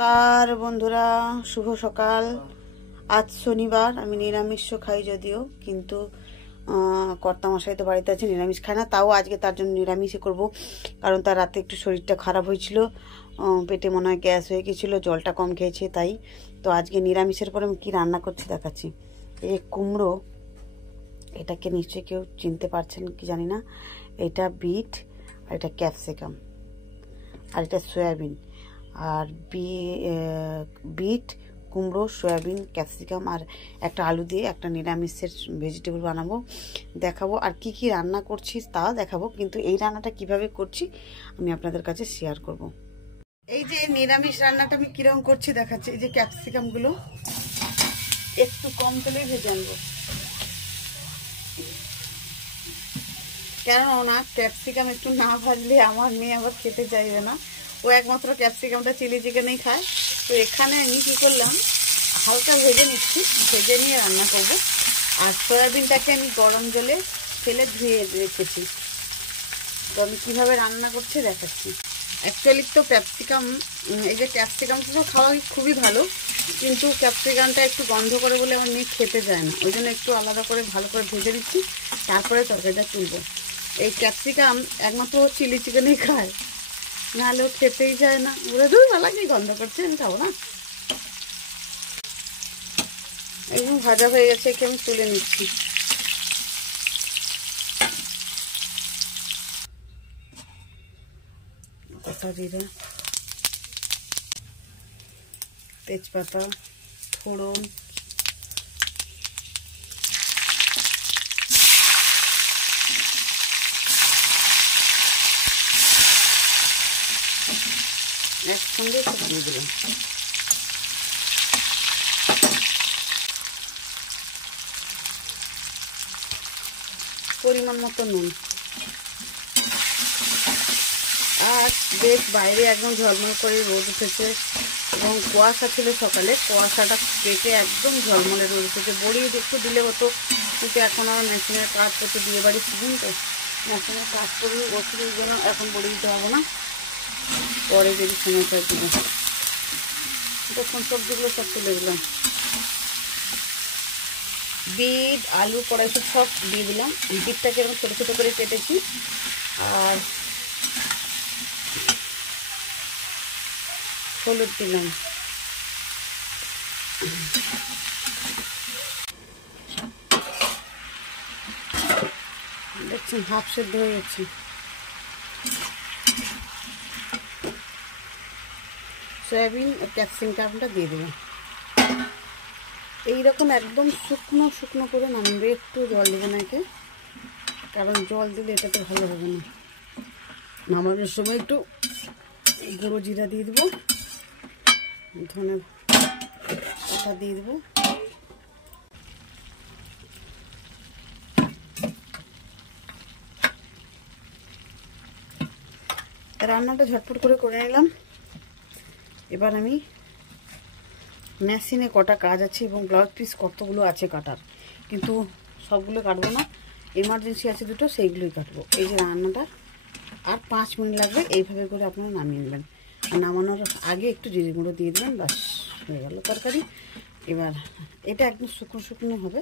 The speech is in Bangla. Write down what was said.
কার বন্ধুরা, শুভ সকাল। আজ শনিবার, আমি নিরামিষ খাই যদিও, কিন্তু কর্তামশাই তো বাড়িতে আছে, নিরামিষ খায় না। তাও আজকে তার জন্য নিরামিষই করব, কারণ তার রাতে একটু শরীরটা খারাপ হয়েছিল, পেটে মনে হয় গ্যাস হয়ে গেছিলো, জলটা কম খেয়েছে তাই। তো আজকে নিরামিষের পরে আমি কী রান্না করছি দেখাচ্ছি। এই কুমড়ো, এটাকে নিশ্চয়ই কেউ চিনতে পারছেন কি জানি না। এটা বিট, আর এটা ক্যাপসিকাম, আর এটা সয়াবিন। আর বিট, কুমড়ো, সয়াবিন, ক্যাপসিকাম আর একটা আলু দিয়ে একটা নিরামিষের ভেজিটেবল বানাবো, দেখাবো। আর কি কি রান্না করছি তাও দেখাবো, কিন্তু এই রান্নাটা কিভাবে করছি আমি আপনাদের কাছে শেয়ার করব। এই যে নিরামিষ রান্নাটা আমি কিরকম করছি দেখাচ্ছি। এই যে ক্যাপসিকামগুলো একটু কম তেলেই ভেজে আনবো, কেননা ক্যাপসিকাম একটু না ভাজলে আমার মেয়ে আবার খেতে চাইবে না। ও একমাত্র ক্যাপসিকামটা চিলি চিকেনেই খায়। তো এখানে আমি কী করলাম, হালকা ভেজে নিচ্ছি, ভেজে নিয়ে রান্না করব। আর সয়াবিনটাকে আমি গরম জলে ফেলে ধুয়ে রেখেছি। তো আমি কীভাবে রান্না করছি দেখাচ্ছি। অ্যাকচুয়ালি তো ক্যাপসিকাম, এই যে ক্যাপসিকামটা তো খাওয়া খুবই ভালো, কিন্তু ক্যাপসিকামটা একটু গন্ধ করে বলে আমার মেয়ে খেতে চায় না। ওই জন্য একটু আলাদা করে ভালো করে ভেজে নিচ্ছি, তারপরে তরকারিটা তুলবো। এই ক্যাপসিকাম একমাত্র চিলি চিকেনেই খায়, নাহলে ও খেতেই চায় না। ওরা দুই ভালো লাগে, গন্ধ করছে, আমি খাবো না। একদম ভাজা হয়ে গেছে, একে আমি তুলে নিচ্ছি। জিরা, তেজপাতা, ফোড়ন, একসঙ্গে সব দিয়ে দিলাম। পরিমাণ মতো নুন। আর বেশ বাইরে একদম ঝলমল করে রোদ উঠেছে, এবং কুয়াশা ছিল সকালে, কুয়াশাটা কেটে একদম ঝলমলে রোদ উঠেছে। বড়ি একটু দিলে হতো, কিন্তু এখন আমার মেশিনের কাজ করতে, বিয়ে বাড়ির সিজন তো মেশিনের কাজ করে ওষুধ, ওই জন্য এখন বড়ি দিতে হবে না, পরে যদি সময় পাই দিবে। তখন সবজিগুলো সব তুলে দিলাম, বিট, আলু, কড়াইশুঁটি সব দিয়ে দিলাম। বিটটাকে এরকম ছোটো ছোটো করে কেটেছি। আর হলুদ দিলাম, দেখছেন হাফ সেদ্ধ হয়ে গেছে। সয়াবিন আর ক্যাপসিকামটা দিয়ে দিলাম। এইরকম একদম শুকনো শুকনো করে নামবে, একটু জল দেবো না একে, কারণ জল দিলে এটাতে ভালো হবে না। নামানোর সময় একটু গুঁড়ো জিরা দিয়ে দেবো, ধনে পাতা দিয়ে দেবো। রান্নাটা ঝটপট করে নিলাম। এবার আমি মেশিনে কটা কাজ আছে, এবং ব্লাউজ পিস কতগুলো আছে কাটার, কিন্তু সবগুলো কাটবো না, এমার্জেন্সি আছে দুটো, সেইগুলোই কাটবো। এই যে রান্নাটা আর 5 মিনিট লাগবে, এইভাবে করে আপনারা নামিয়ে নেবেন। আর নামানোর আগে একটু জিরে গুঁড়ো দিয়ে দেবেন, ব্যাস হয়ে গেল তরকারি। এবার এটা একদম শুকনো শুকনো হবে,